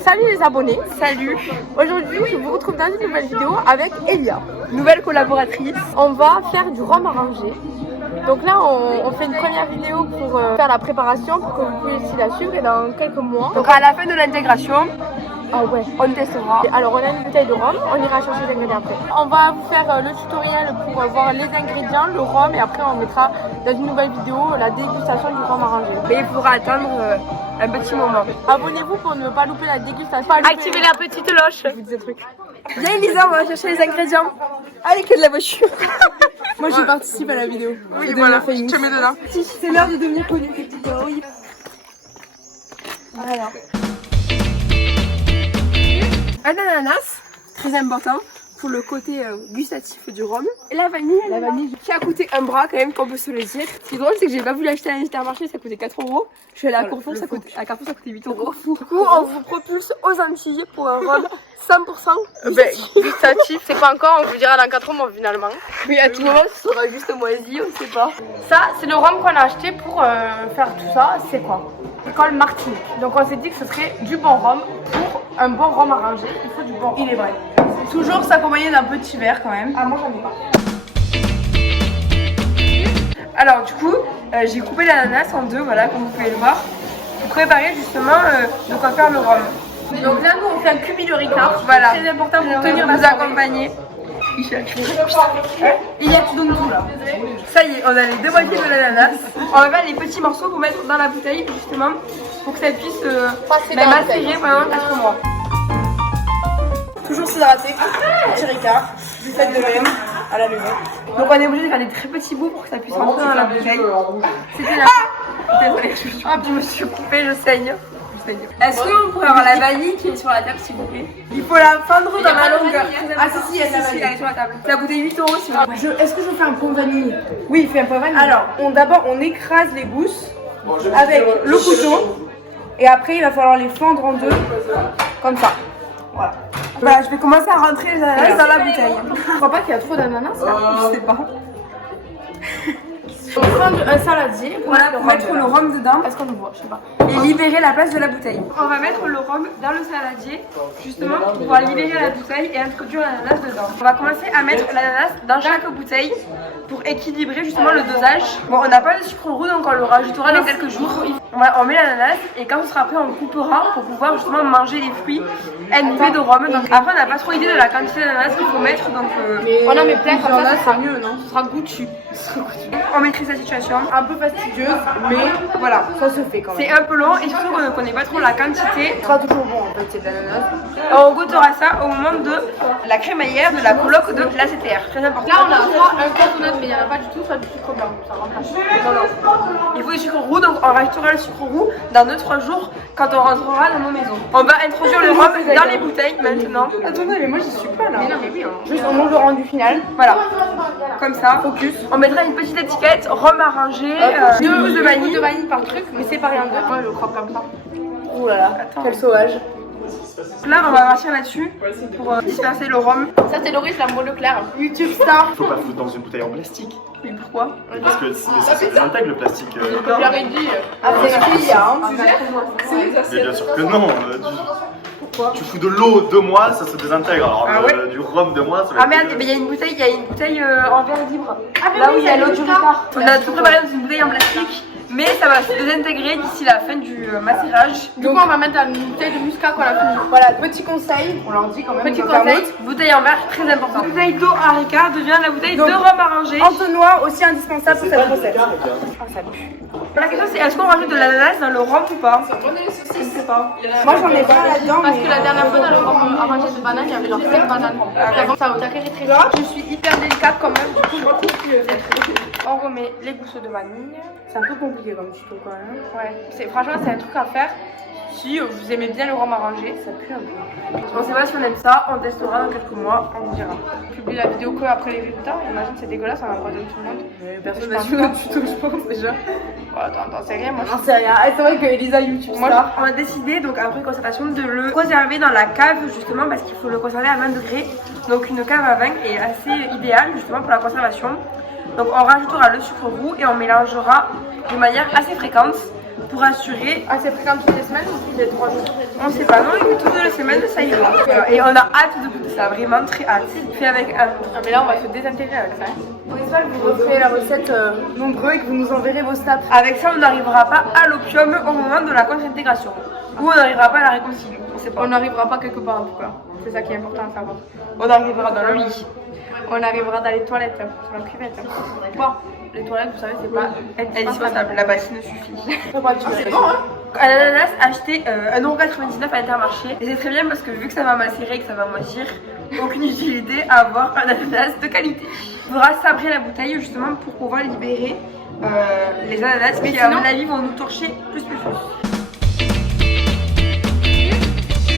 Salut les abonnés, salut. Aujourd'hui je vous retrouve dans une nouvelle vidéo avec Elia, nouvelle collaboratrice. On va faire du rhum arrangé. Donc là on fait une première vidéo pour faire la préparation pour que vous puissiez la suivre et dans quelques mois. Donc à la fin de l'intégration, on testera. Alors on a une bouteille de rhum, on ira chercher les ingrédients après. On va vous faire le tutoriel pour voir les ingrédients, le rhum et après on mettra dans une nouvelle vidéo la dégustation du rhum arrangé. Mais il faudra attendre un petit moment. Abonnez-vous pour ne pas louper la dégustation. Activez la petite cloche. Je vous dis des trucs. Viens Elisa, on va chercher les ingrédients. Allez, que de la voiture. Moi je participe à la vidéo. Oui, voilà, je te mets dedans. C'est l'heure de devenir connue. Oui. Voilà. Un ananas, très important pour le côté gustatif du rhum. Et la vanille qui a coûté un bras quand même, qu'on peut se le dire. Ce qui est drôle, c'est que j'ai pas voulu acheter à l'intermarché, ça coûtait 4 €. Je suis allée à Carrefour, ça coûtait 8 €. Du coup, on vous propulse aux Antilles pour un rhum 100% Gustatif, c'est pas encore, on vous dira dans 4 mois finalement. Oui, à tout moment, ce sera juste moisi, on sait pas. Ça, c'est le rhum qu'on a acheté pour faire tout ça. C'est quoi? École Martinique. Donc on s'est dit que ce serait du bon rhum pour un bon rhum arrangé. Il faut du bon rhum. Il est vrai. Toujours s'accompagner d'un petit verre quand même. Ah, moi j'en ai pas. Alors du coup, j'ai coupé l'ananas en deux, voilà, comme vous pouvez le voir, pour préparer justement de quoi faire le rhum. Donc là, nous on fait un cubi de Ricard. Voilà. C'est important pour tenir nous la soirée. accompagner. Il y a tout donc tout là. Ça y est, on a les deux moitiés de l'ananas. On va faire les petits morceaux pour mettre dans la bouteille justement pour que ça puisse macérer pendant 4 mois. Toujours s'hydrater, petit Ricard, vous faites de même à la maison. Donc on est obligé de faire des très petits bouts pour que ça puisse rentrer dans la bouteille. C'était la... Désolée, je me suis coupée, je saigne. Est-ce qu'on pourrait avoir la vanille qui est sur la table s'il vous plaît? Il faut la fendre dans la longueur. Ah si, il y a de la vanille, elle est sur la table. Ça a coûté 8 € si vous voulez. Est-ce que je fais un pot vanille? Oui, il fait un peu vanille. Alors, d'abord on écrase les gousses avec le couteau. Et après il va falloir les fendre en deux, comme ça. Voilà. Voilà, je vais commencer à rentrer les ananas dans la bouteille. Je crois pas qu'il y a trop d'ananas là. Je sais pas. On va prendre un saladier pour Mettre le rhum dedans. Est-ce qu'on le voit? Je sais pas. Et libérer la place de la bouteille. On va mettre le rhum dans le saladier, justement pour pouvoir libérer la bouteille et introduire l'ananas dedans. On va commencer à mettre l'ananas dans chaque bouteille pour équilibrer justement le dosage. Bon, on n'a pas de sucre roux donc on le rajoutera dans quelques jours. On met l'ananas et quand ce sera prêt, on coupera pour pouvoir justement manger les fruits imbibés de rhum. Donc après, on n'a pas trop idée de la quantité d'ananas qu'il faut mettre. Donc on en met plein comme ça, ce sera mieux, non? Ce sera goûtu. On maîtrise la situation. Un peu fastidieuse, mais voilà, ça se fait quand même. C'est un peu long et surtout qu'on ne connaît pas trop la quantité. Ce sera toujours bon en fait, c'est de l'ananas. On goûtera ça au moment de la crémaillère de la coloc de l'ACTR. Très important. Là on a un cantonnade, mais il n'y en a pas du tout, soit du sucre blanc. Ça remplace. Non. Il faut du sucre roux, donc on rajoutera le sucre roux dans 2-3 jours quand on rentrera dans nos maisons. On va introduire le rhum dans les bouteilles maintenant. Attendez, mais moi j'y suis pas là. Mais non, mais oui. Juste on monte le rendu final. Voilà. Comme ça. Focus. On mettra une petite étiquette rhum arrangé, 2 gousses de vanille. De vanille par truc, mais séparé en deux. Moi je croque comme ça. Ouh là là, quel sauvage. Là on va partir là-dessus pour disperser le rhum. Ça c'est Loris, la molle claire. YouTube star. Faut pas foutre dans une bouteille en plastique. Mais pourquoi? Parce que ça se désintègre le plastique. Je leur ai dit. Après il y a un Mais bien sûr que non. Tu fous de l'eau 2 mois, ça se désintègre. Alors du rhum 2 mois, ça va Ah merde, mais il y a une bouteille en verre libre. Là où il y a l'eau du Ricard. On a tout préparé dans une bouteille en plastique. Mais ça va se désintégrer d'ici la fin du macérage. Du coup, on va mettre dans une bouteille de muscat qu'on a fini. Voilà, petit conseil, on leur dit quand même. Petit conseil, bouteille en verre très important. Bouteille d'eau à Ricard devient la bouteille de rhum arrangé. Entonnoir aussi indispensable pour cette recette. Ah, ça pue. La question c'est est-ce qu'on rajoute de l'ananas dans le rhum ou pas? Je ne sais pas. Moi j'en ai pas là-dedans. Parce que la dernière fois dans le rhum arrangé de banane, il y avait genre 7 bananes. Ça va très. Je suis hyper délicate quand même, du coup je recoupe. On remet les gousses de vanille. C'est un peu compliqué comme tuto quand même. Ouais, franchement c'est un truc à faire. Si vous aimez bien le rhum arrangé, ça pue un peu. On sait pas si on aime ça, on testera dans quelques mois, on vous dira. On publie la vidéo que après les résultats, imagine c'est dégueulasse, on empoisonne tout le monde. Mais personne n'a vu notre tuto je pense déjà. Oh, attends, c'est rien, moi j'en sais rien. C'est vrai que Elisa YouTube moi, on a décidé, donc après conservation, de le conserver dans la cave justement parce qu'il faut le conserver à 20 degrés. Donc une cave à 20 est assez idéale justement pour la conservation. Donc on rajoutera le sucre roux et on mélangera de manière assez fréquente pour assurer. Ah, c'est fréquent toutes les semaines ou toutes les 3 jours? On sait pas, non, il fait toutes les semaines, ça y va. Et on a hâte de goûter ça, vraiment très hâte. Fait avec un. Ah, mais là, on va se désintégrer avec ça. On espère que vous referez la recette Nombreux et que vous nous enverrez vos snaps. Avec ça, on n'arrivera pas à l'opium au moment de la contre-intégration. Ou on n'arrivera pas à la réconciliation. On sait pas. On n'arrivera pas quelque part en tout cas. C'est ça qui est important à savoir. On arrivera dans le lit. On arrivera dans les toilettes, sur la cuvette. Bon, les toilettes, vous savez, c'est pas indispensable. La bassine suffit. C'est bon, hein? À l'ananas, acheter 1,99€ à Intermarché. Et c'est très bien parce que vu que ça va macérer et que ça va moisir, aucune utilité à avoir un ananas de qualité. Il faudra sabrer la bouteille justement pour pouvoir libérer les ananas qui, à mon avis, vont nous torcher plus.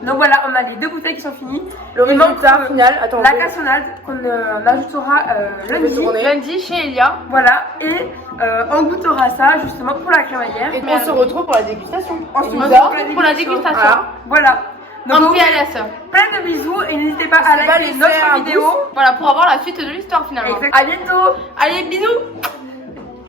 Donc voilà, on a les 2 bouteilles qui sont finies. Le résultat final, attends, la cassonade qu'on ajoutera lundi chez Elia. Voilà, et on goûtera ça justement pour la crémaillère. Et on se retrouve pour la dégustation. On se retrouve pour la dégustation. Voilà. Donc, en PLS. Plein de bisous et n'hésitez pas à liker notre vidéo. Voilà, pour avoir la suite de l'histoire finalement. Exactement. À bientôt. Allez, bisous.